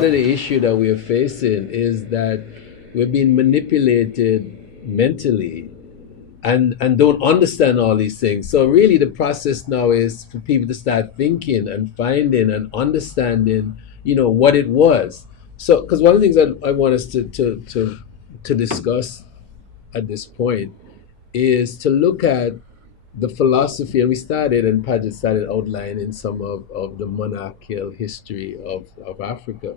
part of the issue that we are facing is that we're being manipulated mentally and don't understand all these things. So really the process now is for people to start thinking and finding and understanding, what it was. So because one of the things I want us to discuss at this point is to look at the philosophy, and we started, and Paget started outlining some of the monarchical history of Africa.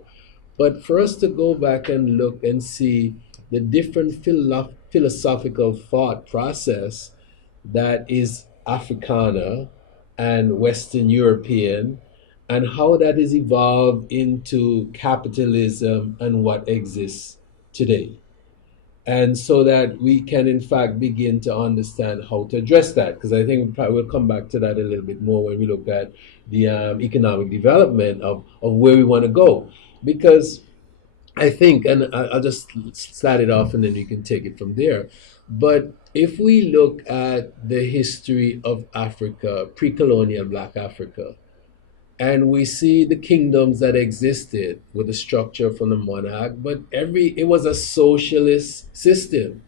But for us to go back and look and see the different philosophical thought process that is Africana and Western European, and how that has evolved into capitalism and what exists today. And so that we can, in fact, begin to understand how to address that. Because I think we'll come back to that a little bit more when we look at the economic development of where we want to go. Because I think, and I'll just start it off and then you can take it from there. But if we look at the history of Africa, pre-colonial Black Africa, and we see the kingdoms that existed with the structure from the monarch, but it was a socialist system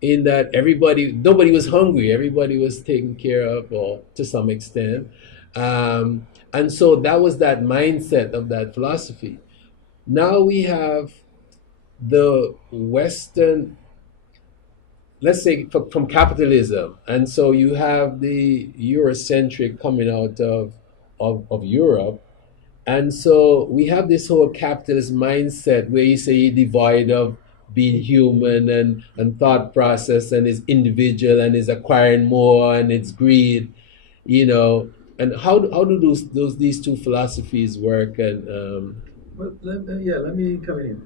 in that nobody was hungry, everybody was taken care of, or to some extent. And so that was that mindset of that philosophy. Now we have the Western, let's say from capitalism. And so you have the Eurocentric coming out of Europe. And so we have this whole capitalist mindset where you say you're devoid of being human and thought process and is individual and is acquiring more and it's greed, And how do these two philosophies work? And Well, let me come in.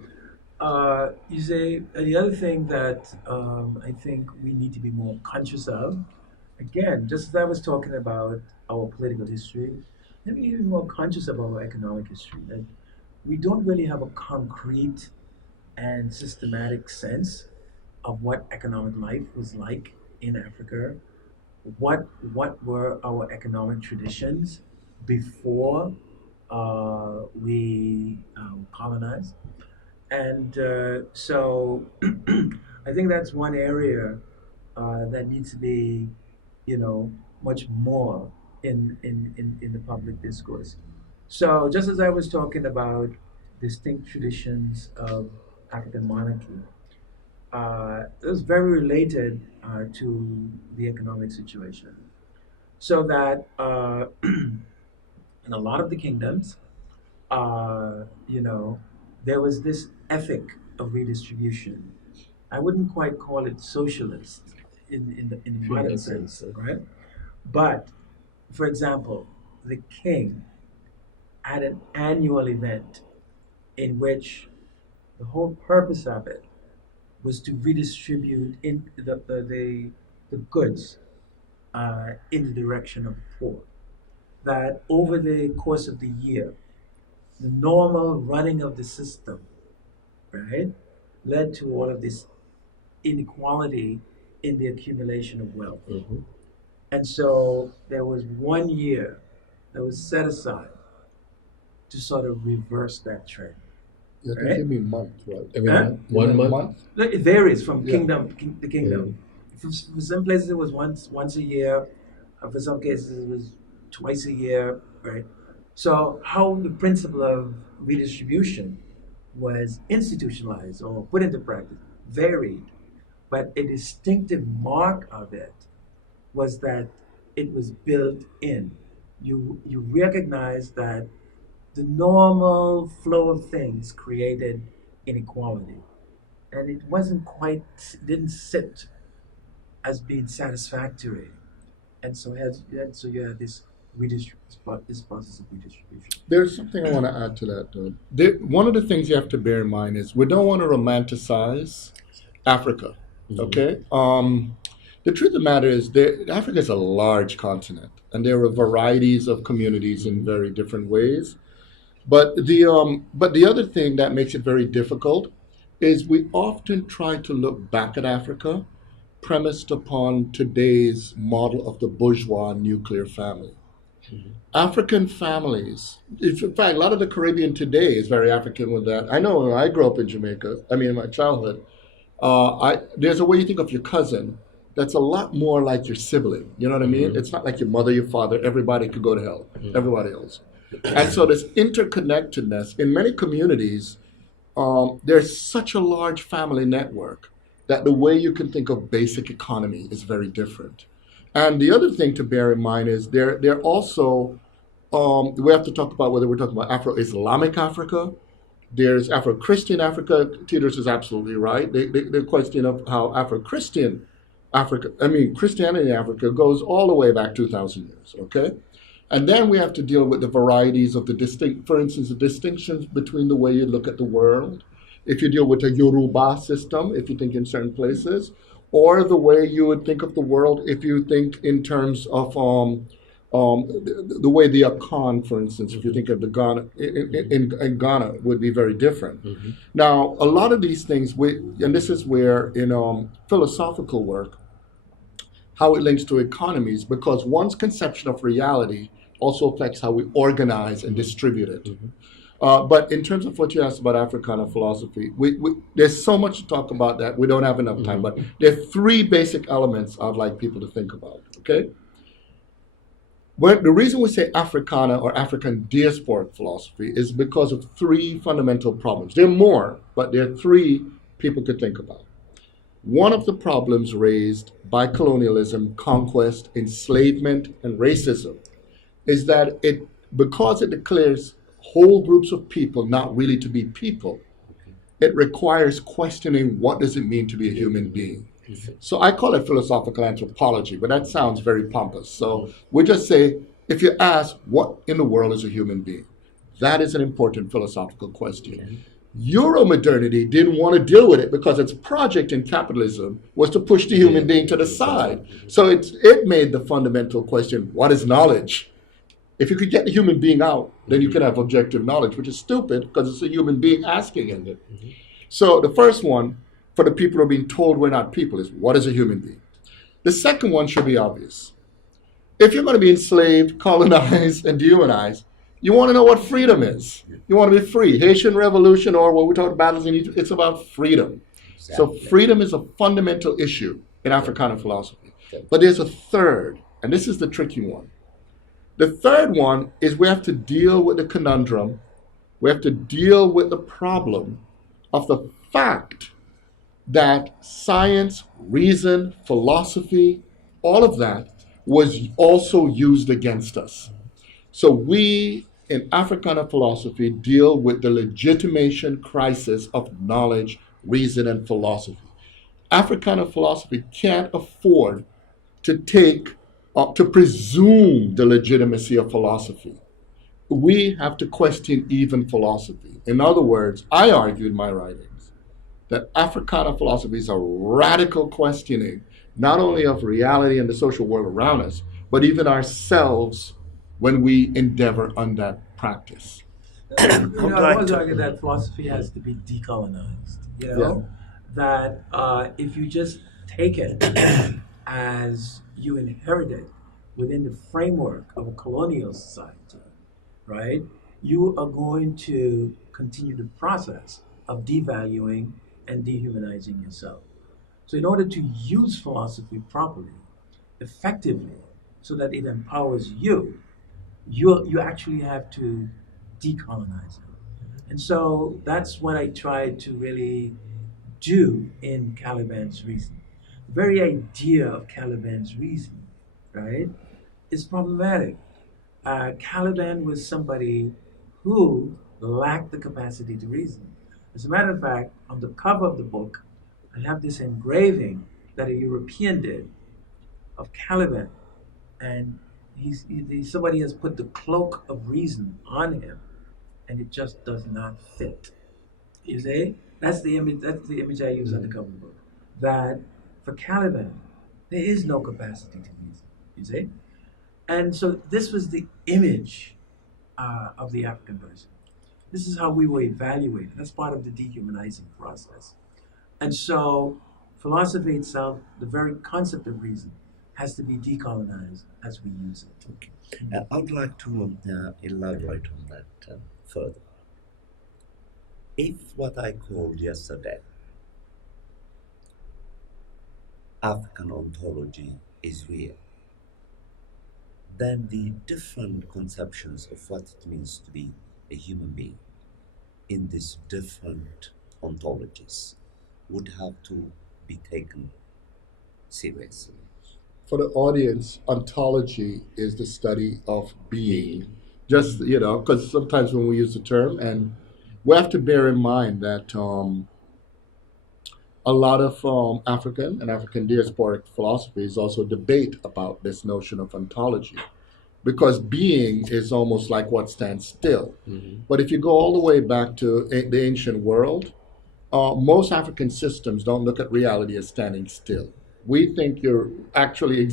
You say the other thing that I think we need to be more conscious of, again, just as I was talking about our political history, let me be more conscious of our economic history. That we don't really have a concrete and systematic sense of what economic life was like in Africa. What were our economic traditions before we colonized? And so I think that's one area that needs to be, much more in the public discourse. So just as I was talking about distinct traditions of African monarchy, it was very related to the economic situation. So that in a lot of the kingdoms, uh, you know, there was this ethic of redistribution. I wouldn't quite call it socialist in the modern sense, right? But for example, the king had an annual event in which the whole purpose of it was to redistribute the goods in the direction of the poor. That over the course of the year, the normal running of the system, right, led to all of this inequality in the accumulation of wealth. Mhm. And so there was one year that was set aside to sort of reverse that trend, Yeah, I think right? you mean month, right? Every Huh? month, You one mean month. month? Look, it varies from Yeah. the kingdom. For some places it was once a year. For some cases it was twice a year, right? So how the principle of redistribution was institutionalized or put into practice varied, but a distinctive mark of it was that it was built in. You recognize that the normal flow of things created inequality, and it wasn't quite didn't sit as being satisfactory, and so you had this this process of redistribution. There's something I want to add to that, though. One of the things you have to bear in mind is we don't want to romanticize Africa. Mhm. Okay. The truth of the matter is that Africa is a large continent, and there are varieties of communities in very different ways. But the other thing that makes it very difficult is we often try to look back at Africa premised upon today's model of the bourgeois nuclear family. African families, in fact, a lot of the Caribbean today is very African with that. I know when I grew up in Jamaica, I mean, in my childhood, there's a way you think of your cousin that's a lot more like your sibling. You know what I mean? It's not like your mother, your father, everybody could go to hell, everybody else. And so this interconnectedness in many communities, there's such a large family network that the way you can think of basic economy is very different. And the other thing to bear in mind is they're also, we have to talk about whether we're talking about Afro-Islamic Africa, there's Afro-Christian Africa. Teodros is absolutely right. The question of how Afro-Christian Africa, I mean, Christianity in Africa goes all the way back 2,000 years, okay? And then we have to deal with the varieties of for instance, the distinctions between the way you look at the world. If you deal with a Yoruba system, if you think in certain places, or the way you would think of the world if you think in terms of the way the Akan, for instance, if you think of the Ghana, in Ghana, would be very different. Now, a lot of these things, and this is where in philosophical work, how it links to economies, because one's conception of reality also affects how we organize and distribute it. But in terms of what you asked about Africana philosophy, there's so much to talk about that. We don't have enough time, but there are three basic elements I'd like people to think about, okay? Well, the reason we say Africana or African diasporic philosophy is because of three fundamental problems. There are more, but there are three people could think about. One of the problems raised by colonialism, conquest, enslavement, and racism is that because it declares whole groups of people not really to be people, it requires questioning what does it mean to be a human being. So I call it philosophical anthropology, but that sounds very pompous. So we just say, if you ask, what in the world is a human being? That is an important philosophical question. Euromodernity didn't want to deal with it because its project in capitalism was to push the human being to the side. So it made the fundamental question, what is knowledge? If you could get the human being out, then you could have objective knowledge, which is stupid because it's a human being asking it. So the first one, for the people who are being told we're not people, is what is a human being? The second one should be obvious. If you're going to be enslaved, colonized, and dehumanized, you want to know what freedom is. You want to be free. Haitian Revolution, or when we talk about battles in Egypt, it's about freedom. Exactly. So freedom is a fundamental issue in Africana philosophy. But there's a third, and this is the tricky one. The third one is we have to deal with the conundrum, we have to deal with the problem of the fact that science, reason, philosophy, all of that was also used against us. So we, in Africana philosophy, deal with the legitimation crisis of knowledge, reason, and philosophy. Africana philosophy can't afford to to presume the legitimacy of philosophy. We have to question even philosophy. In other words, I argue in my writings that Africana philosophy is a radical questioning, not only of reality and the social world around us, but even ourselves when we endeavor on that practice. I always argue that philosophy has to be decolonized. That if you just take it as you inherited within the framework of a colonial society, right, you are going to continue the process of devaluing and dehumanizing yourself. So in order to use philosophy properly, effectively, so that it empowers you, you actually have to decolonize it. And so that's what I tried to really do in Caliban's reason. The very idea of Caliban's reason, right, is problematic. Caliban was somebody who lacked the capacity to reason. As a matter of fact, on the cover of the book, I have this engraving that a European did of Caliban, and somebody has put the cloak of reason on him, and it just does not fit. You see? That's the image I use on the cover of the book. That for Caliban, there is no capacity to reason. You see? And so this was the image of the African person. This is how we were evaluated. That's part of the dehumanizing process. And so philosophy itself, the very concept of reason, has to be decolonized as we use it. Okay. I would like to elaborate on that further. If what I called yesterday African ontology is real, then the different conceptions of what it means to be a human being in these different ontologies would have to be taken seriously. For the audience, ontology is the study of being. Just, because sometimes when we use the term, and we have to bear in mind that a lot of African and African diasporic philosophies also debate about this notion of ontology, because being is almost like what stands still. But if you go all the way back to the ancient world, most African systems don't look at reality as standing still. We think you're actually,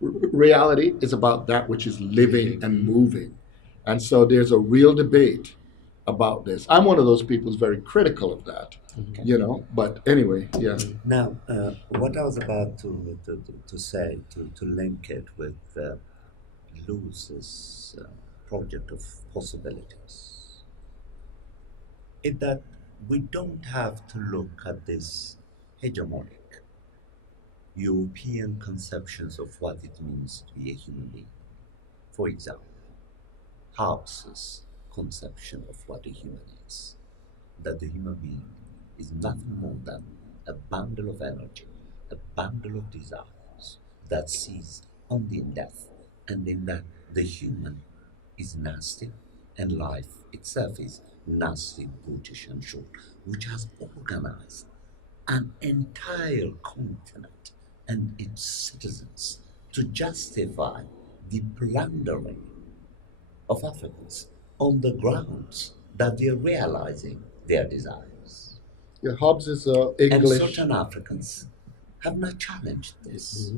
reality is about that which is living and moving. And so there's a real debate about this. I'm one of those people who's very critical of that, but anyway, yeah. Now, what I was about to say, to link it with Lewis's project of possibilities, is that we don't have to look at this hegemonic European conceptions of what it means to be a human being. For example, Hobbes's conception of what a human is, that the human being is nothing more than a bundle of energy, a bundle of desires that sees only in death, and in that the human is nasty and life itself is nasty, brutish, and short, which has organized an entire continent and its citizens to justify the plundering of Africans on the grounds that they're realizing their desires. Yeah, Hobbes is And English. certain Africans have not challenged this.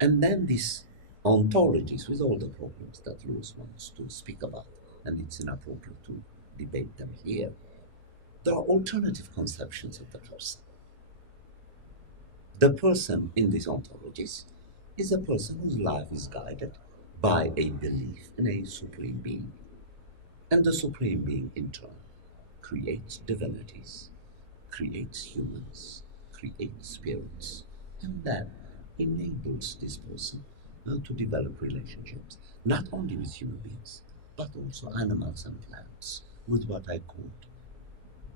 And then these ontologies, with all the problems that Lewis wants to speak about, and it's inappropriate to debate them here, there are alternative conceptions of the person. The person in these ontologies is a person whose life is guided by a belief in a supreme being. And the supreme being, in turn, creates divinities, creates humans, creates spirits, and then enables this person to develop relationships, not only with human beings, but also animals and plants, with what I called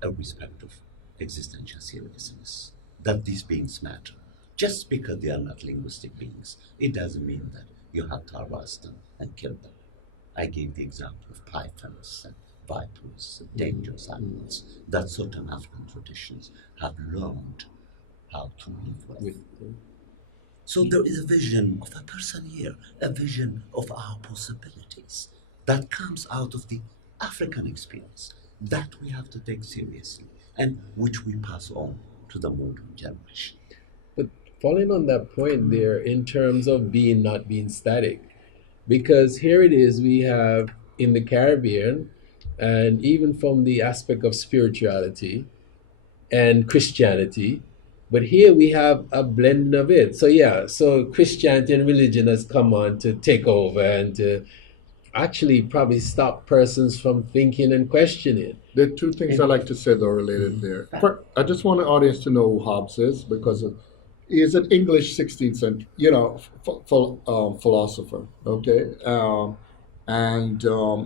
a respect of existential seriousness, that these beings matter. Just because they are not linguistic beings, it doesn't mean that you have to harass them and kill them. I gave the example of pythons and vipers, dangerous animals that certain African traditions have learned how to live with. So there is a vision of a person here, a vision of our possibilities that comes out of the African experience that we have to take seriously and which we pass on to the modern generation. But following on that point there, in terms of being not being static, because here it is, we have in the Caribbean, and even from the aspect of spirituality and Christianity, but here we have a blend of it. So yeah, so Christianity and religion has come on to take over and to actually probably stop persons from thinking and questioning. There are two things I like to say though related there. First, I just want the audience to know who Hobbes is, because he is an English 16th century, philosopher. Okay, and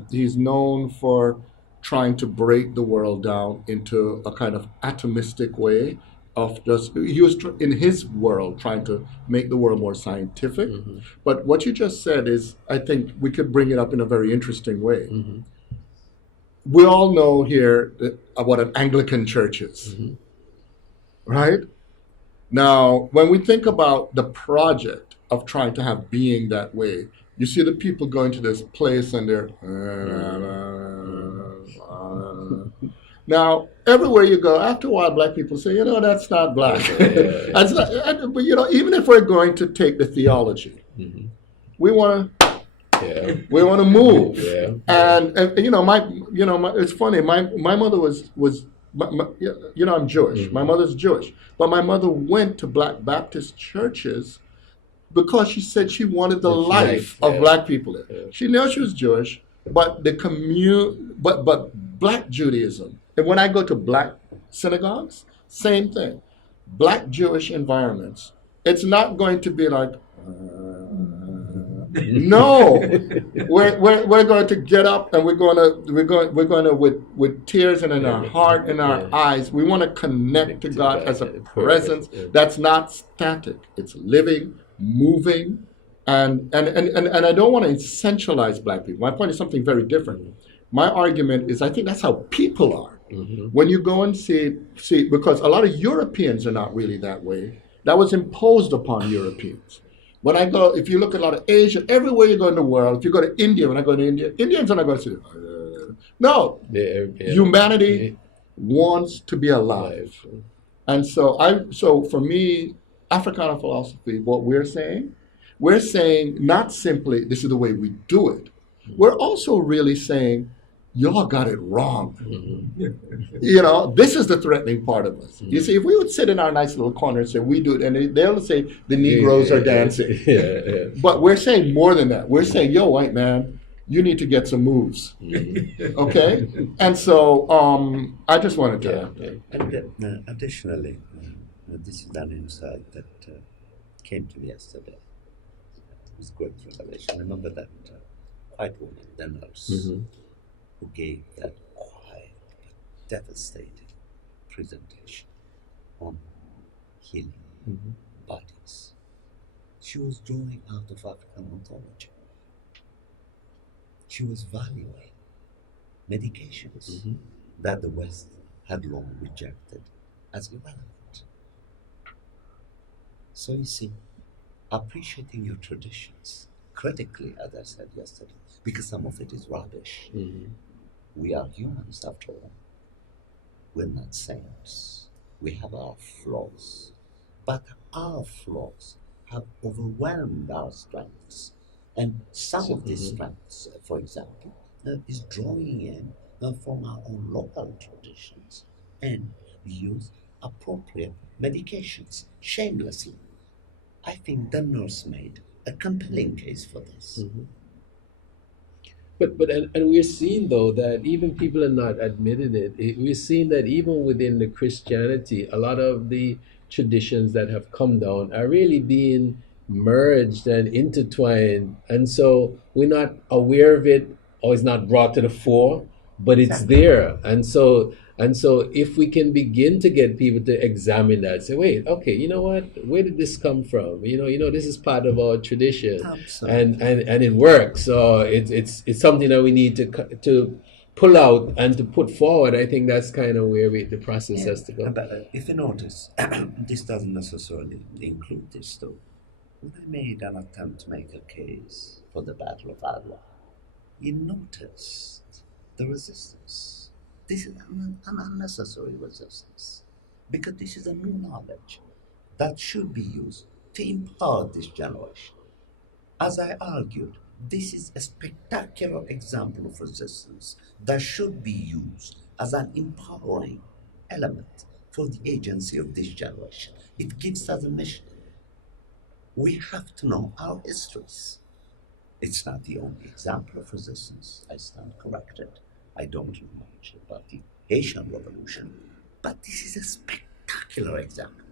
he's known for trying to break the world down into a kind of atomistic way of he was in his world trying to make the world more scientific. But what you just said is, I think we could bring it up in a very interesting way. We all know here what an Anglican church is, right? Now, when we think about the project of trying to have being that way, you see the people going to this place and they're now, everywhere you go, after a while, black people say, that's not black. That's not, but, even if we're going to take the theology, we want to move. And it's funny. My mother was I'm Jewish. My mother's Jewish, but my mother went to Black Baptist churches because she said she wanted the That's life right, of yeah. black people there. Yeah. She knew she was Jewish, but but black Judaism. And when I go to black synagogues, same thing. Black Jewish environments. It's not going to be like, no, we're going to get up and we're going to with tears and in our heart and our eyes. We want to connect to God as a presence that's not static. It's living, moving, and I don't want to essentialize black people. My point is something very different. My argument is I think that's how people are. When you go and see, because a lot of Europeans are not really that way. That was imposed upon Europeans. When I go, if you look at a lot of Asia, everywhere you go in the world, if you go to India, when I go to India, Indians are not going to say, no, humanity wants to be alive. And so for me, Africana philosophy, what we're saying not simply this is the way we do it. We're also really saying, y'all got it wrong. You know, this is the threatening part of us. You see, if we would sit in our nice little corner and say, we do it, and they'll say the Negroes are dancing. But we're saying more than that. We're saying, yo, white man, you need to get some moves. Okay? And so I just wanted to add that. And additionally, this is an insight that came to me yesterday. It was great revelation. I remember that white woman, the nurse, who gave that quiet but devastating presentation on healing bodies. She was drawing out of African ontology. She was valuing medications that the West had long rejected as irrelevant. So you see, appreciating your traditions critically, as I said yesterday, because some of it is rubbish. We are humans after all. We're not saints. We have our flaws. But our flaws have overwhelmed our strengths. And some of these strengths, for example, is drawing in from our own local traditions. And we use appropriate medications shamelessly. I think the nurse made a compelling case for this. But we're seeing though that even people are not admitting it. We're seeing that even within the Christianity, a lot of the traditions that have come down are really being merged and intertwined, and so we're not aware of it, or it's not brought to the fore, but it's there. And so if we can begin to get people to examine that, say, wait, okay, you know what, where did this come from? You know, this is part of our tradition. and it works. So it's something that we need to pull out and to put forward. I think that's kind of where the process has to go. But if you notice, this doesn't necessarily include this though. When I made an attempt to make a case for the Battle of Adwa, you noticed the resistance. This is an unnecessary resistance, because this is a new knowledge that should be used to empower this generation. As I argued, this is a spectacular example of resistance that should be used as an empowering element for the agency of this generation. It gives us a mission. We have to know our histories. It's not the only example of resistance. I stand corrected. I don't know much about the Haitian Revolution, but this is a spectacular example.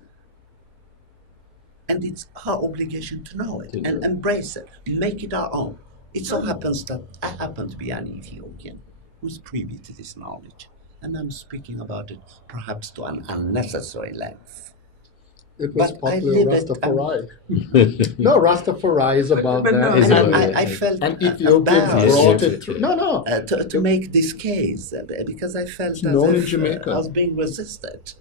And it's our obligation to know it and embrace it, make it our own. It so happens that I happen to be an Ethiopian who's privy to this knowledge, and I'm speaking about it perhaps to an unnecessary length. It was But popular I live Rastafari. No, Rastafari is about But no, that. I felt and Ethiopians bad brought it through. No. to make this case because I felt as known in if Jamaica. I was being resisted.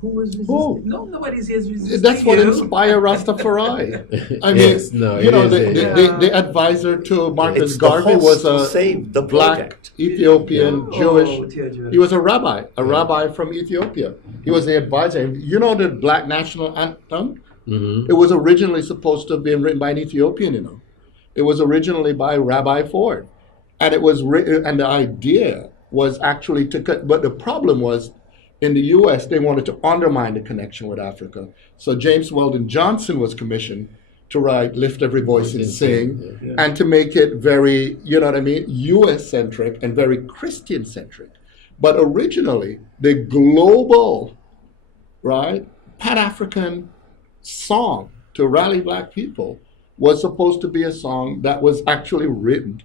Who was resisting? Who? No, nobody's here resisting. That's what you. inspired Rastafari. I mean, Yes, no, you it know, is, the advisor to Marcus It's the Garvey host was to a save the black project. Ethiopian Jewish. Teodros. He was a rabbi from Ethiopia. He was the advisor. You know the Black National Anthem? It was originally supposed to have been written by an Ethiopian, you know. It was originally by Rabbi Ford. And it was written, and the idea was actually to cut, but the problem was in the US, they wanted to undermine the connection with Africa. So James Weldon Johnson was commissioned to write Lift Every Voice and Sing, Yeah. and to make it very, you know what I mean, US centric and very Christian centric. But originally, the global, right, Pan African song to rally black people was supposed to be a song that was actually written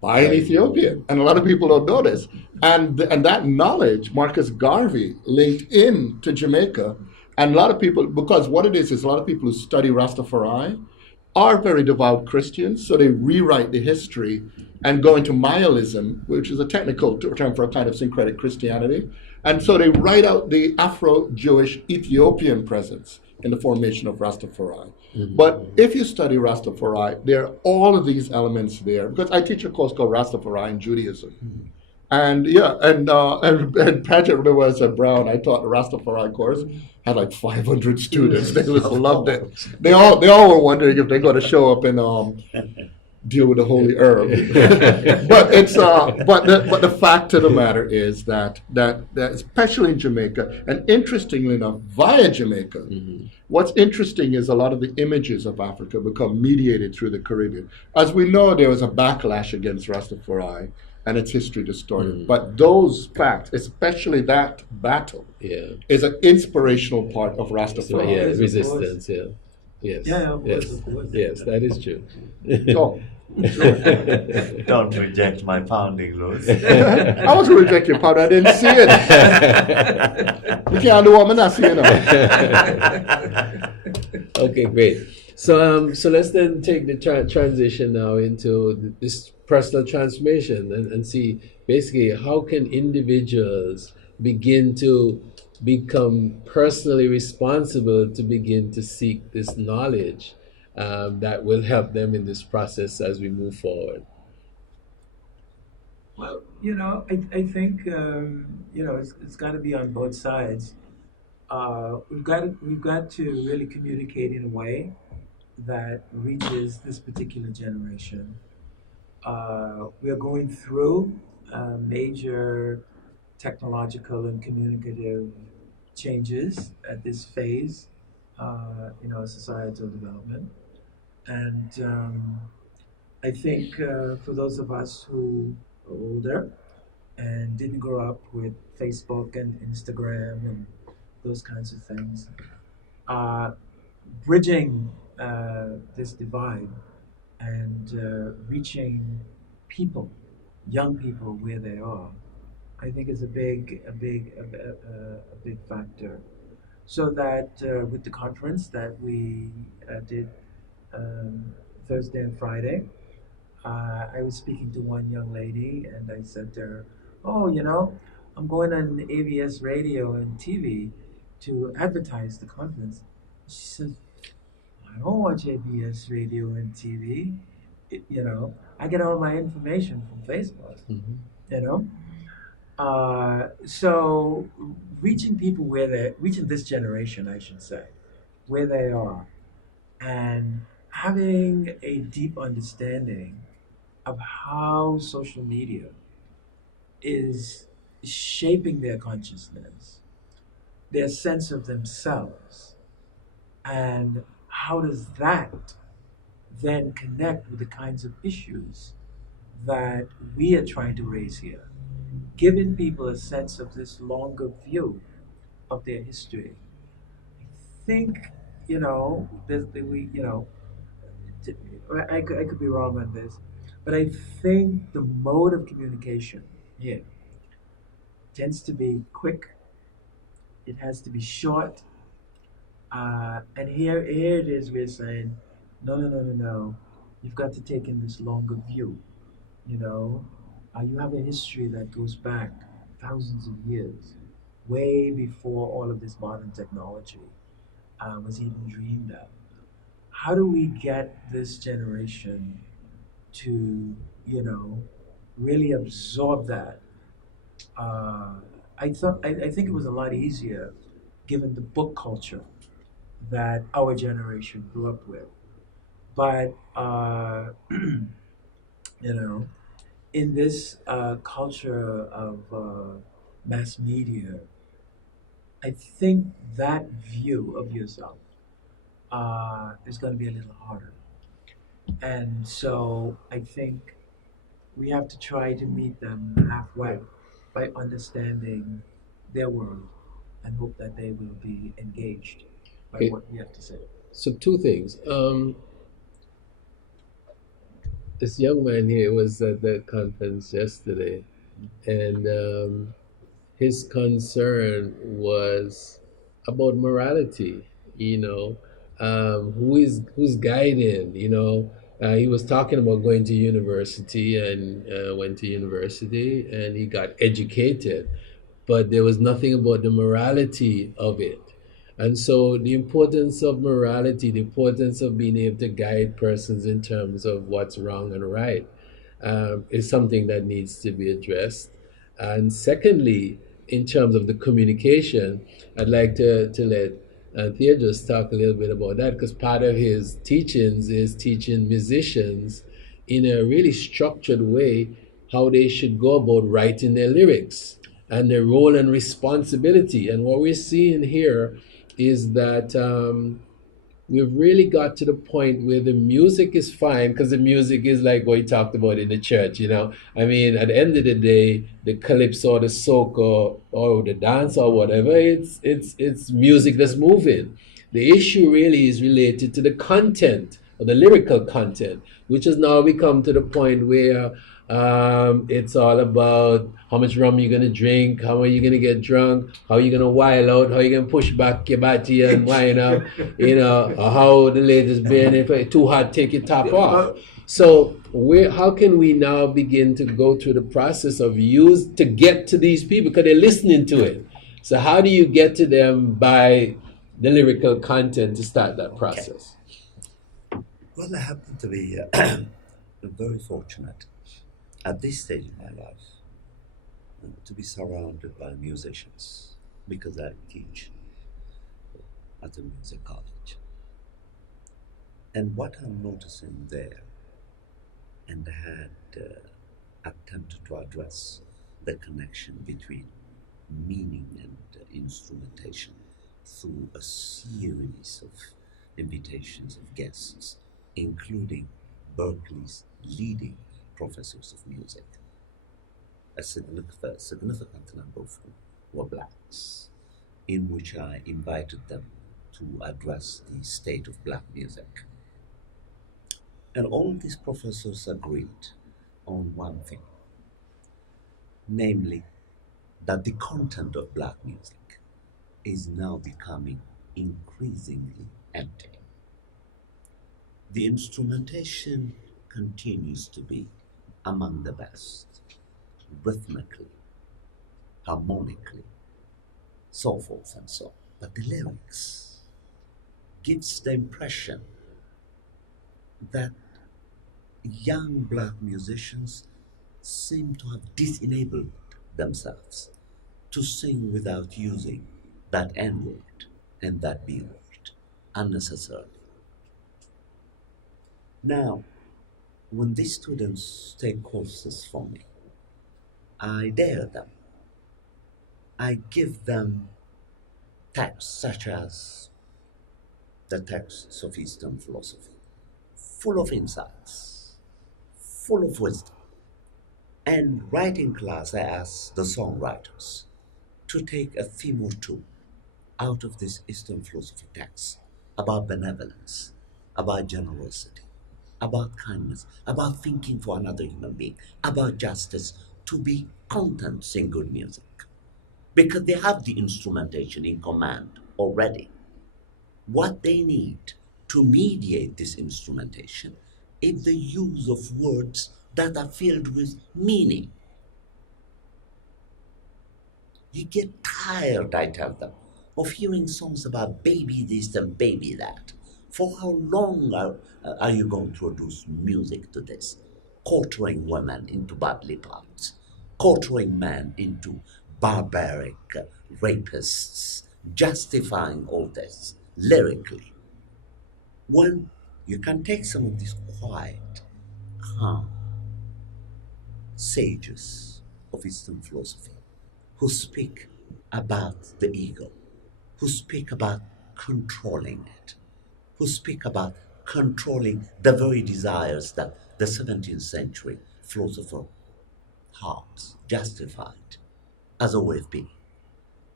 by an Ethiopian, and a lot of people don't know this. And that knowledge, Marcus Garvey linked in to Jamaica, and a lot of people, because what it is a lot of people who study Rastafari are very devout Christians, so they rewrite the history and go into Maoism, which is a technical term for a kind of syncretic Christianity, and so they write out the Afro-Jewish Ethiopian presence in the formation of Rastafari. Mm-hmm. But if you study Rastafari, there are all of these elements there. Because I teach a course called Rastafari in Judaism. Mm-hmm. And and Paget, remember I said Brown, I taught the Rastafari course, had like 500 students. They just loved it. They all were wondering if they're going to show up and deal with the holy herb. But it's but the fact of the matter is that especially in Jamaica, and interestingly enough, via Jamaica, mm-hmm. what's interesting is a lot of the images of Africa become mediated through the Caribbean. As we know, there was a backlash against Rastafari and its history distorted. Mm-hmm. But those facts, especially that battle, is an inspirational part of Rastafari. Yeah, resistance, yeah. Yes. Yes, that is true. Oh. Don't reject my pounding, Louis. I was going to reject your powder. I didn't see it. You can't do what I'm not seeing. Okay, great. So let's then take the transition now into this personal transformation and see basically how can individuals begin to become personally responsible to begin to seek this knowledge that will help them in this process as we move forward. Well, I think it's got to be on both sides. We've got to really communicate in a way that reaches this particular generation. We are going through major technological and communicative changes at this phase, societal development. And I think for those of us who are older and didn't grow up with Facebook and Instagram and those kinds of things, bridging this divide and reaching people, young people where they are, I think is a big factor. So that with the conference that we did Thursday and Friday, I was speaking to one young lady and I said to her, "Oh, I'm going on ABS radio and TV to advertise the conference." She said, "I don't watch ABS radio and TV. I get all my information from Facebook." Mm-hmm. So reaching people reaching this generation, I should say, where they are, and having a deep understanding of how social media is shaping their consciousness, their sense of themselves, and how does that then connect with the kinds of issues that we are trying to raise here, giving people a sense of this longer view of their history. I think, I could be wrong on this, but I think the mode of communication here tends to be quick. It has to be short. And here it is, we're saying, no. You've got to take in this longer view. You have a history that goes back thousands of years, way before all of this modern technology was even dreamed of. How do we get this generation to, really absorb that? I think it was a lot easier given the book culture that our generation grew up with. But, in this culture of mass media, I think that view of yourself is going to be a little harder. And so I think we have to try to meet them halfway by understanding their world and hope that they will be engaged by Okay. what we have to say. So two things. This young man here was at the conference yesterday, and his concern was about morality. You know, who's guiding. He was talking about going to university and went to university and he got educated, but there was nothing about the morality of it. And so, the importance of morality, the importance of being able to guide persons in terms of what's wrong and right, is something that needs to be addressed. And secondly, in terms of the communication, I'd like to let Teodros talk a little bit about that, because part of his teachings is teaching musicians in a really structured way how they should go about writing their lyrics and their role and responsibility. And what we're seeing here is that we've really got to the point where the music is fine, because the music is like what we talked about in the church. I mean, at the end of the day, the calypso or the soca or the dance or whatever, it's music that's moving. The issue really is related to the content or the lyrical content, which has now become to the point where it's all about how much rum you're gonna drink, how are you gonna get drunk, how are you gonna wild out, how you gonna push back your body and wind up, or how the ladies been, if it's too hot, take your top off. So how can we now begin to go through the process of use to get to these people, because they're listening to it. So how do you get to them by the lyrical content to start that process? Well, I happen to be very fortunate at this stage of my life to be surrounded by musicians, because I teach at a music college. And what I'm noticing there, and I had attempted to address the connection between meaning and instrumentation through a series of invitations of guests, including Berkeley's leading professors of music. A significant number of whom were blacks, in which I invited them to address the state of black music. And all these professors agreed on one thing, namely that the content of black music is now becoming increasingly empty. The instrumentation continues to be among the best, rhythmically, harmonically, so forth and so on. But the lyrics gives the impression that young black musicians seem to have disenabled themselves to sing without using that N word and that B word unnecessarily. Now, when these students take courses from me, I dare them. I give them texts such as the texts of Eastern philosophy, full of insights, full of wisdom. And writing class, I ask the songwriters to take a theme or two out of this Eastern philosophy text about benevolence, about generosity, about kindness, about thinking for another human being, about justice, to be contents in good music. Because they have the instrumentation in command already. What they need to mediate this instrumentation is the use of words that are filled with meaning. You get tired, I tell them, of hearing songs about baby this and baby that. For how long are you going to produce music to this? Quartering women into badly parts, quartering men into barbaric rapists, justifying all this lyrically. When you can take some of these quiet, calm sages of Eastern philosophy who speak about the ego, who speak about controlling it, who speak about controlling the very desires that the 17th century philosopher Hobbes justified as a way of being,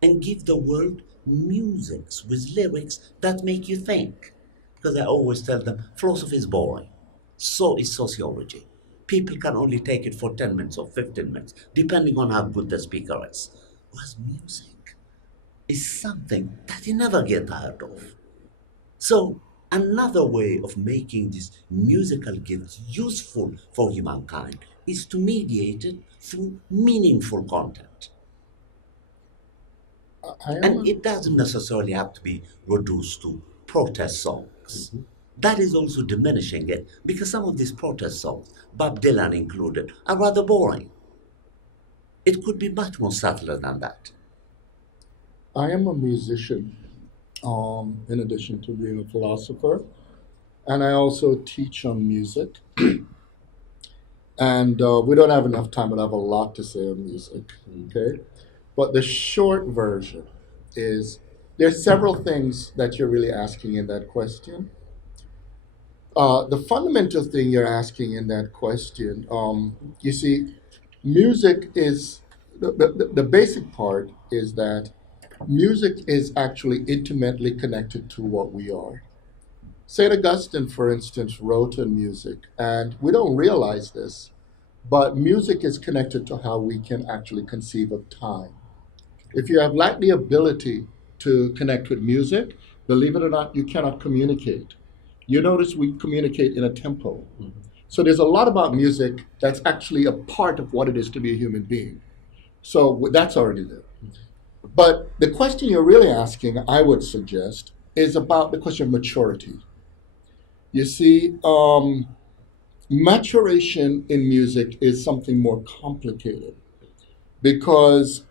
and give the world musics with lyrics that make you think. Because I always tell them philosophy is boring. So is sociology. People can only take it for 10 minutes or 15 minutes, depending on how good the speaker is. Whereas music is something that you never get tired of. So another way of making these musical gifts useful for humankind is to mediate it through meaningful content. And it doesn't necessarily have to be reduced to protest songs. That is also diminishing it, because some of these protest songs, Bob Dylan included, are rather boring. It could be much more subtler than that. I am a musician, in addition to being a philosopher, and I also teach on music. And we don't have enough time, but I have a lot to say on music. Okay, but the short version is there's several things that you're really asking in that question. The fundamental thing you're asking in that question, you see, music is the basic part is that music is actually intimately connected to what we are. St. Augustine, for instance, wrote in music, and we don't realize this, but music is connected to how we can actually conceive of time. If you have lacked the ability to connect with music, believe it or not, you cannot communicate. You notice we communicate in a tempo. So there's a lot about music that's actually a part of what it is to be a human being. So that's already there. But the question you're really asking, I would suggest, is about the question of maturity. You see, maturation in music is something more complicated, because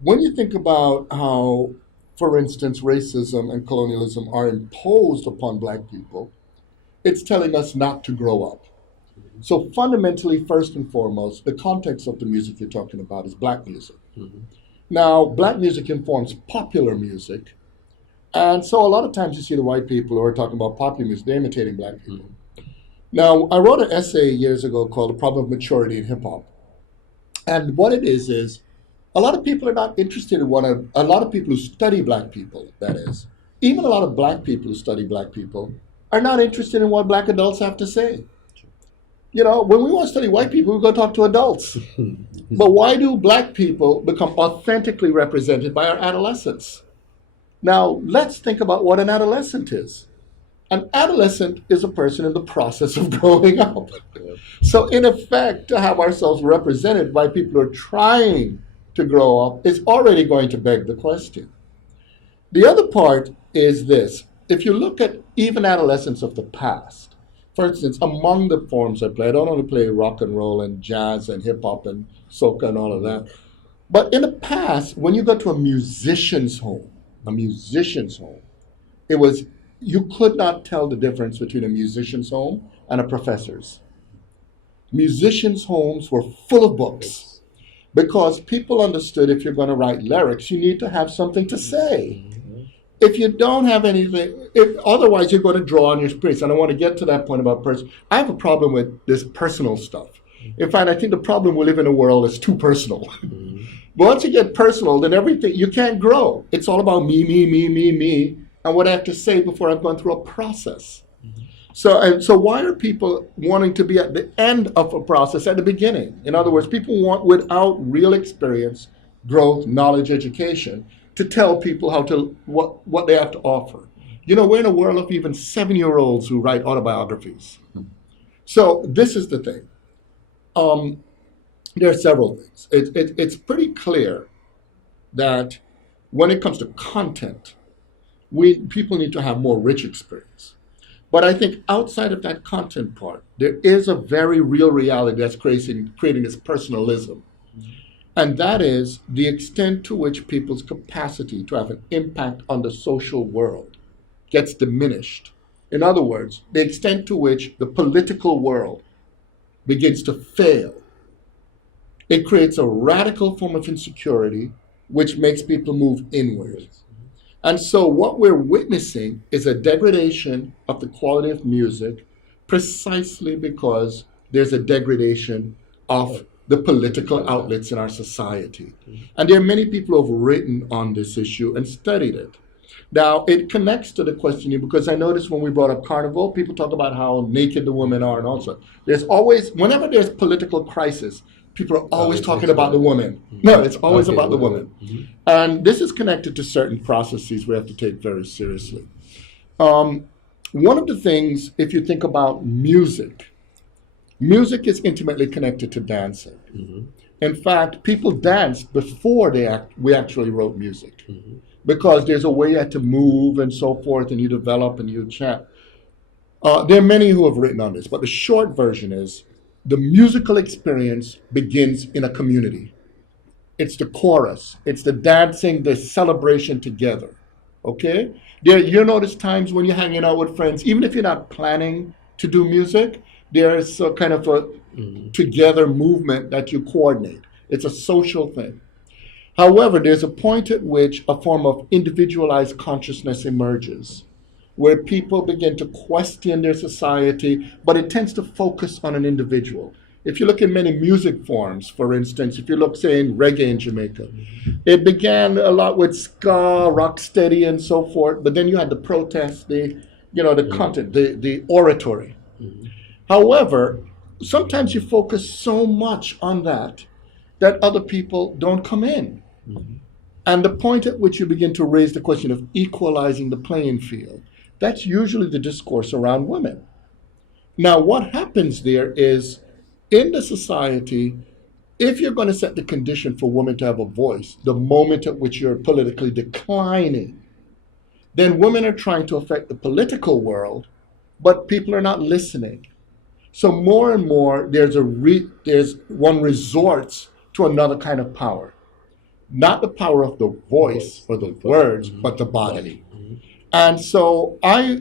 when you think about how, for instance, racism and colonialism are imposed upon Black people, it's telling us not to grow up. So fundamentally, first and foremost, the context of the music you're talking about is Black music. Now, Black music informs popular music, and so a lot of times you see the white people who are talking about popular music, they're imitating Black people. Now, I wrote an essay years ago called The Problem of Maturity in Hip Hop. And what it is a lot of people are not interested in a lot of people who study Black people, that is, even a lot of Black people who study Black people, are not interested in what Black adults have to say. You know, when we want to study white people, we go talk to adults. But why do Black people become authentically represented by our adolescents? Now, let's think about what an adolescent is. An adolescent is a person in the process of growing up. So in effect, to have ourselves represented by people who are trying to grow up is already going to beg the question. The other part is this. If you look at even adolescents of the past, for instance, among the forms I play, I don't only play rock and roll and jazz and hip hop and soca and all of that, but in the past, when you go to a musician's home, it was, you could not tell the difference between a musician's home and a professor's. Musicians' homes were full of books because people understood if you're going to write lyrics, you need to have something to say. If you don't have anything, otherwise you're going to draw on your experience. And I want to get to that point about I have a problem with this personal stuff. In fact, I think the problem we live in a world is too personal. But once you get personal, then everything, you can't grow. It's all about me, and what I have to say before I've gone through a process. So why are people wanting to be at the end of a process at the beginning? In other words, people want, without real experience, growth, knowledge, education, to tell people what they have to offer. You know, we're in a world of even 7-year-olds who write autobiographies. So this is the thing. There are several things. It's pretty clear that when it comes to content, people need to have more rich experience. But I think outside of that content part, there is a very real reality that's creating this personalism. And that is the extent to which people's capacity to have an impact on the social world gets diminished. In other words, the extent to which the political world begins to fail. It creates a radical form of insecurity which makes people move inward. And so what we're witnessing is a degradation of the quality of music precisely because there's a degradation of the political outlets in our society. And there are many people who have written on this issue and studied it. Now, it connects to the question because I noticed when we brought up carnival, people talk about how naked the women are and also. There's always, whenever there's political crisis, people are always talking about the woman. No, it's always about the woman. And this is connected to certain processes we have to take very seriously. One of the things, if you think about music, music is intimately connected to dancing. In fact, people danced before we actually wrote music. Because there's a way you had to move and so forth, and you develop and you chant. There are many who have written on this, but the short version is the musical experience begins in a community. It's the chorus, it's the dancing, the celebration together. Okay? You notice times when you're hanging out with friends, even if you're not planning to do music, there's a kind of a together movement that you coordinate. It's a social thing. However, there's a point at which a form of individualized consciousness emerges, where people begin to question their society, but it tends to focus on an individual. If you look at many music forms, for instance, if you look, say, in reggae in Jamaica, it began a lot with ska, rocksteady, and so forth, but then you had the protest, the content, the oratory. However, sometimes you focus so much on that other people don't come in. And the point at which you begin to raise the question of equalizing the playing field, that's usually the discourse around women. Now, what happens there is, in the society, if you're going to set the condition for women to have a voice, the moment at which you're politically declining, then women are trying to affect the political world, but people are not listening. So more and more, there's one resorts to another kind of power. Not the power of the voice or the words, but the body. And so I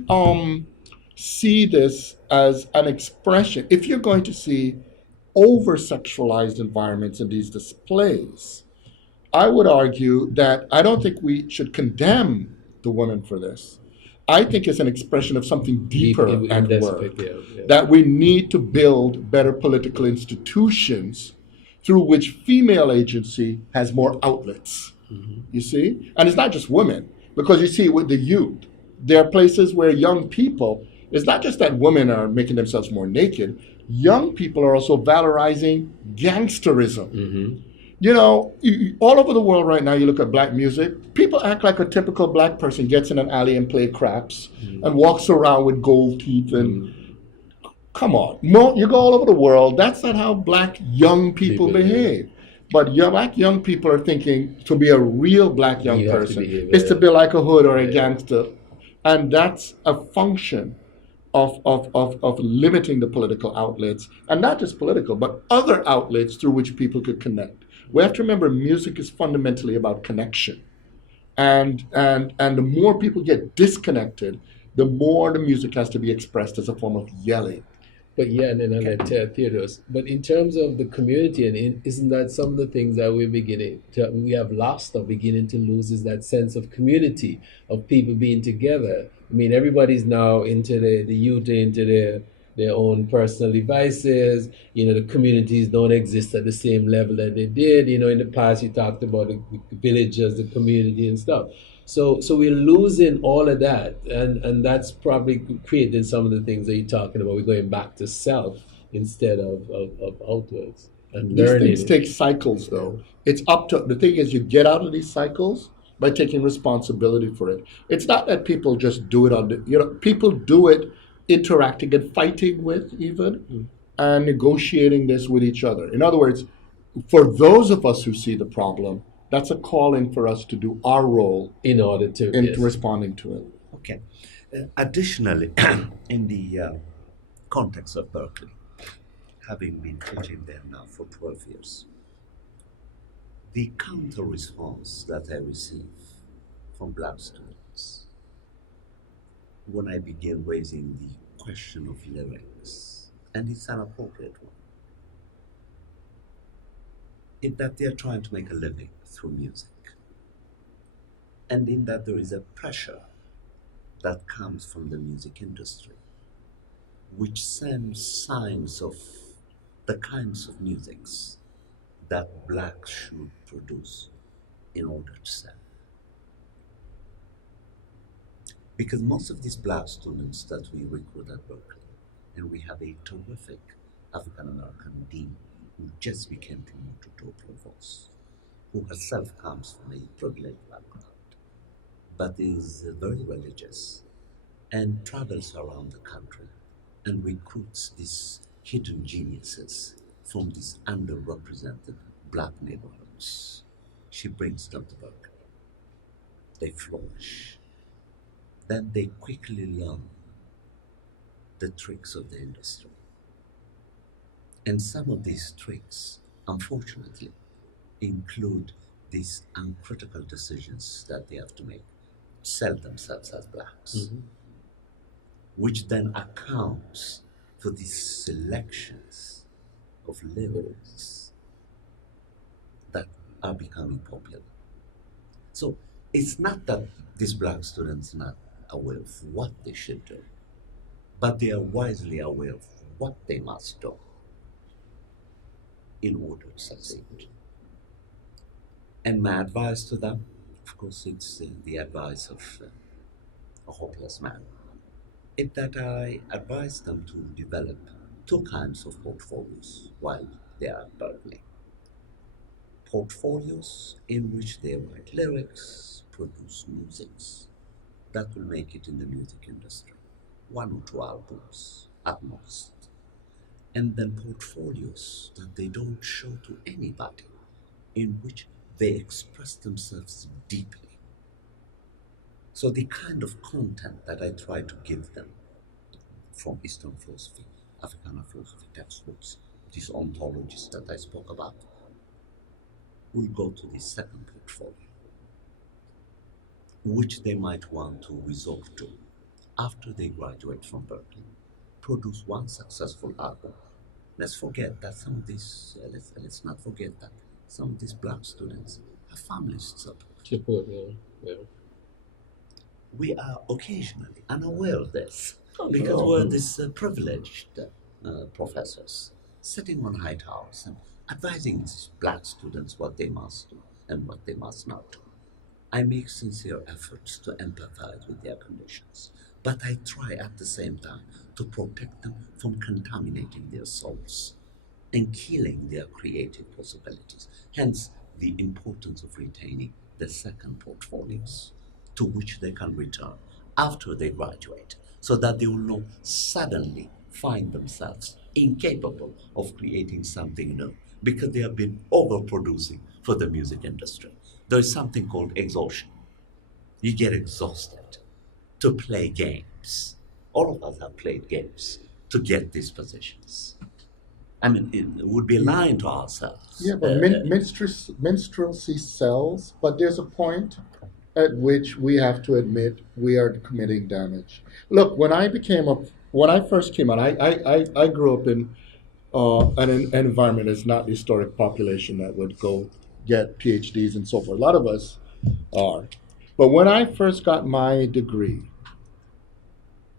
see this as an expression. If you're going to see over-sexualized environments in these displays, I would argue that I don't think we should condemn the women for this. I think it's an expression of something deeper at work, that we need to build better political institutions through which female agency has more outlets, you see? And it's not just women, because you see with the youth, there are places where young people, it's not just that women are making themselves more naked, young people are also valorizing gangsterism. All over the world right now, you look at black music, people act like a typical black person gets in an alley and play craps and walks around with gold teeth and come on. You go all over the world, that's not how black young people behave. But black young people are thinking to be a real black young person is to be like a hood or a gangster. And that's a function of limiting the political outlets, and not just political, but other outlets through which people could connect. We have to remember music is fundamentally about connection. And the more people get disconnected, the more the music has to be expressed as a form of yelling. But yeah, and then I'll let Teodros. But in terms of the community, and isn't that some of the things that we have lost or beginning to lose is that sense of community, of people being together. I mean, everybody's now into the youth, into their own personal devices. The communities don't exist at the same level that they did. In the past, you talked about the villages, the community and stuff. So we're losing all of that, and that's probably creating some of the things that you're talking about. We're going back to self instead of outwards. And these things take cycles, though. It's up to, the thing is, you get out of these cycles by taking responsibility for it. It's not that people just do it people do it interacting and fighting with even, and negotiating this with each other. In other words, for those of us who see the problem, that's a calling for us to do our role in order to responding to it. Okay. Additionally, in the context of Berkeley, having been teaching there now for 12 years, the counter response that I receive from black students when I begin raising the question of lyrics, and it's an appropriate one, is that they're trying to make a living through music. and in that there is a pressure that comes from the music industry, which sends signs of the kinds of musics that blacks should produce in order to sell. Because most of these black students that we recruit at Berkeley, and we have a terrific African American dean who just became promoted to a provost, who herself comes from a privileged background, but is very religious and travels around the country and recruits these hidden geniuses from these underrepresented black neighborhoods. She brings them to Berkeley. They flourish. Then they quickly learn the tricks of the industry. And some of these tricks, unfortunately, include these uncritical decisions that they have to make, sell themselves as blacks, which then accounts for these selections of lyrics that are becoming popular. So it's not that these black students are not aware of what they should do, but they are wisely aware of what they must do in order to succeed. And my advice to them, of course, it's the advice of a hopeless man, is that I advise them to develop two kinds of portfolios while they are at Berkeley. Portfolios in which they write lyrics, produce musics that will make it in the music industry, 1 or 2 albums at most. And then portfolios that they don't show to anybody, in which they express themselves deeply. So the kind of content that I try to give them from Eastern philosophy, Africana philosophy textbooks, these ontologies that I spoke about, will go to the second portfolio, which they might want to resort to after they graduate from Berkeley. Produce one successful album. Let's forget that some of these, let's not forget that some of these black students have families to support. Yeah. We are occasionally unaware of this because we're these privileged professors sitting on high towers and advising these black students what they must do and what they must not do. I make sincere efforts to empathize with their conditions, but I try at the same time to protect them from contaminating their souls and killing their creative possibilities. Hence, the importance of retaining the second portfolios to which they can return after they graduate, so that they will not suddenly find themselves incapable of creating something new because they have been overproducing for the music industry. There is something called exhaustion. You get exhausted to play games. All of us have played games to get these positions. I mean, it would be lying to ourselves. Yeah, but minstrelsy sells, but there's a point at which we have to admit we are committing damage. Look, when I first came out, I grew up in an environment that's not the historic population that would go get PhDs and so forth. A lot of us are. But when I first got my degree,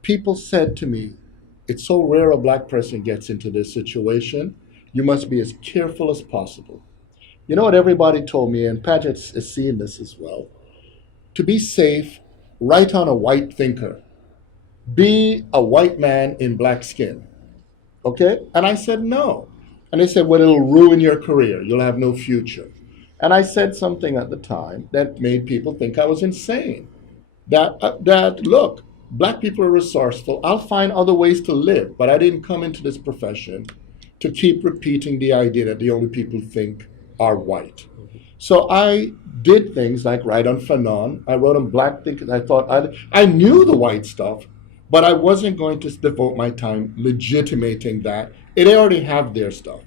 people said to me, it's so rare a black person gets into this situation, you must be as careful as possible. You know what everybody told me, and Paget is seeing this as well, to be safe, write on a white thinker. Be a white man in black skin. Okay? And I said, no. And they said, well, it'll ruin your career. You'll have no future. And I said something at the time that made people think I was insane. That look, black people are resourceful. I'll find other ways to live. But I didn't come into this profession to keep repeating the idea that the only people who think are white. So I did things like write on Fanon. I wrote on black thinkers. I thought I knew the white stuff, but I wasn't going to devote my time legitimating that. They already have their stuff.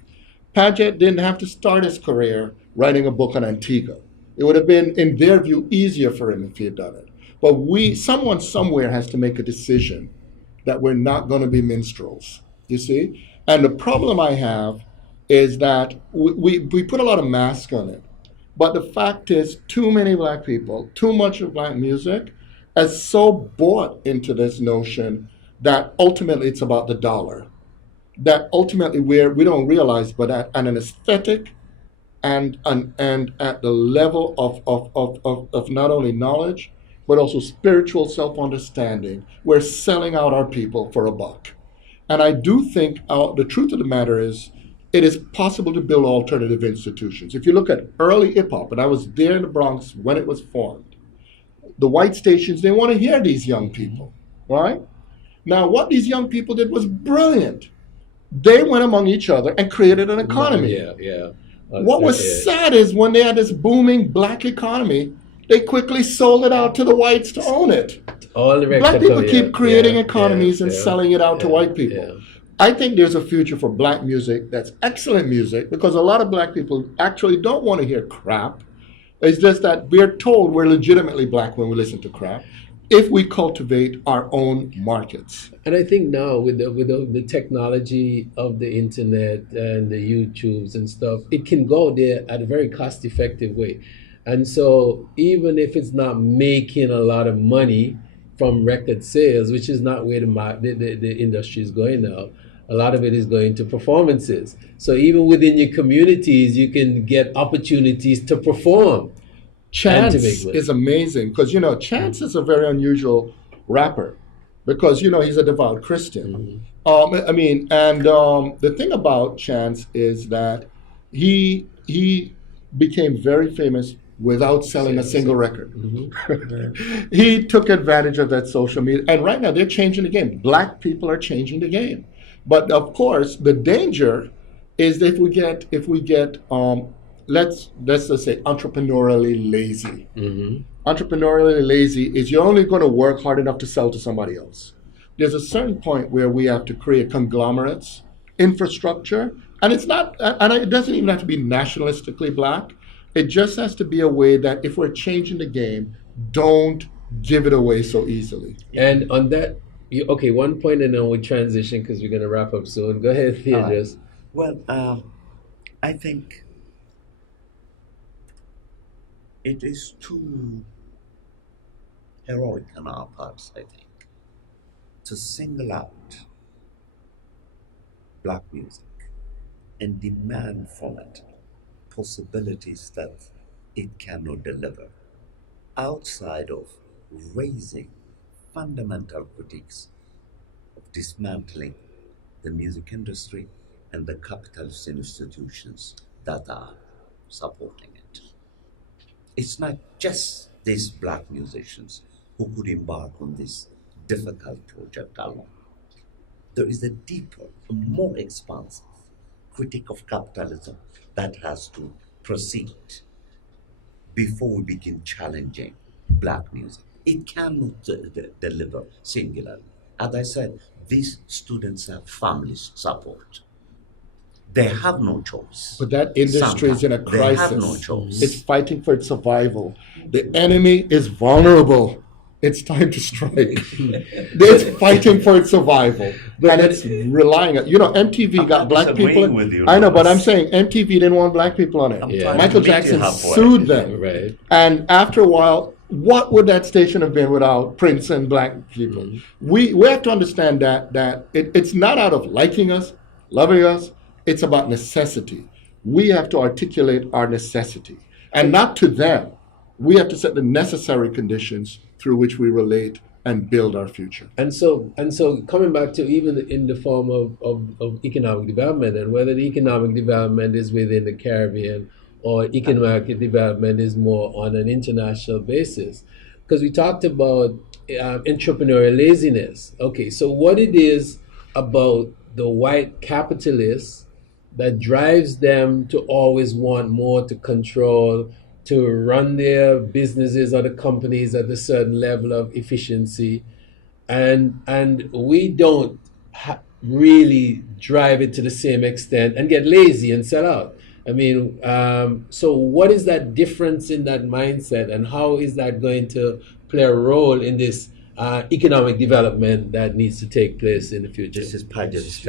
Paget didn't have to start his career writing a book on Antigua. It would have been, in their view, easier for him if he had done it. But someone somewhere has to make a decision that we're not going to be minstrels, you see? And the problem I have is that we put a lot of mask on it. But the fact is, too many black people, too much of black music, has so bought into this notion that ultimately it's about the dollar. That ultimately we don't realize, but at an aesthetic and at the level of not only knowledge, but also spiritual self-understanding, we're selling out our people for a buck. And I do think the truth of the matter is, it is possible to build alternative institutions. If you look at early hip hop, and I was there in the Bronx when it was formed, the white stations, they want to hear these young people, right? Now, what these young people did was brilliant. They went among each other and created an economy. Yeah. What was sad is when they had this booming black economy, they quickly sold it out to the whites to own it. All the Black people keep creating economies and selling it out to white people. Yeah. I think there's a future for black music that's excellent music, because a lot of black people actually don't want to hear crap. It's just that we're told we're legitimately black when we listen to crap, if we cultivate our own markets. And I think now with the technology of the internet and the YouTubes and stuff, it can go there at a very cost-effective way. And so even if it's not making a lot of money from record sales, which is not where the industry is going now, a lot of it is going to performances. So even within your communities, you can get opportunities to perform. Chance is amazing, because, Chance is a very unusual rapper, because, he's a devout Christian. The thing about Chance is that he became very famous without selling a single record. He took advantage of that social media, and right now they're changing the game. Black people are changing the game. But of course, the danger is that if we get let's just say entrepreneurially lazy. Entrepreneurially lazy is you're only going to work hard enough to sell to somebody else. There's a certain point where we have to create conglomerates, infrastructure, and it doesn't even have to be nationalistically black. It just has to be a way that if we're changing the game, don't give it away so easily. And on that, one point, and then we transition because we're going to wrap up soon. Go ahead, Teodros. I think it is too heroic on our parts, I think, to single out black music and demand from it possibilities that it cannot deliver, outside of raising fundamental critiques of dismantling the music industry and the capitalist institutions that are supporting it. It's not just these black musicians who could embark on this difficult project alone. There is a deeper, more expansive critique of capitalism that has to proceed before we begin challenging black music. It cannot deliver singularly. As I said, these students have family support. They have no choice. But that industry is in a crisis. They have no choice. It's fighting for its survival. The enemy is vulnerable. It's time to strike. It's fighting for its survival. And it's relying on, MTV got black people. I know, but I'm saying MTV didn't want black people on it. Michael Jackson sued them. Right. And after a while, what would that station have been without Prince and black people? We have to understand that it's not out of liking us, loving us. It's about necessity. We have to articulate our necessity, and not to them. We have to set the necessary conditions through which we relate and build our future. And so coming back to even in the form of economic development, and whether the economic development is within the Caribbean or economic development is more on an international basis. Because we talked about entrepreneurial laziness. Okay, so what it is about the white capitalists that drives them to always want more, to control, to run their businesses or the companies at a certain level of efficiency, and we don't really drive it to the same extent and get lazy and sell out. I mean, so what is that difference in that mindset, and how is that going to play a role in this economic development that needs to take place in the future? This is Paget's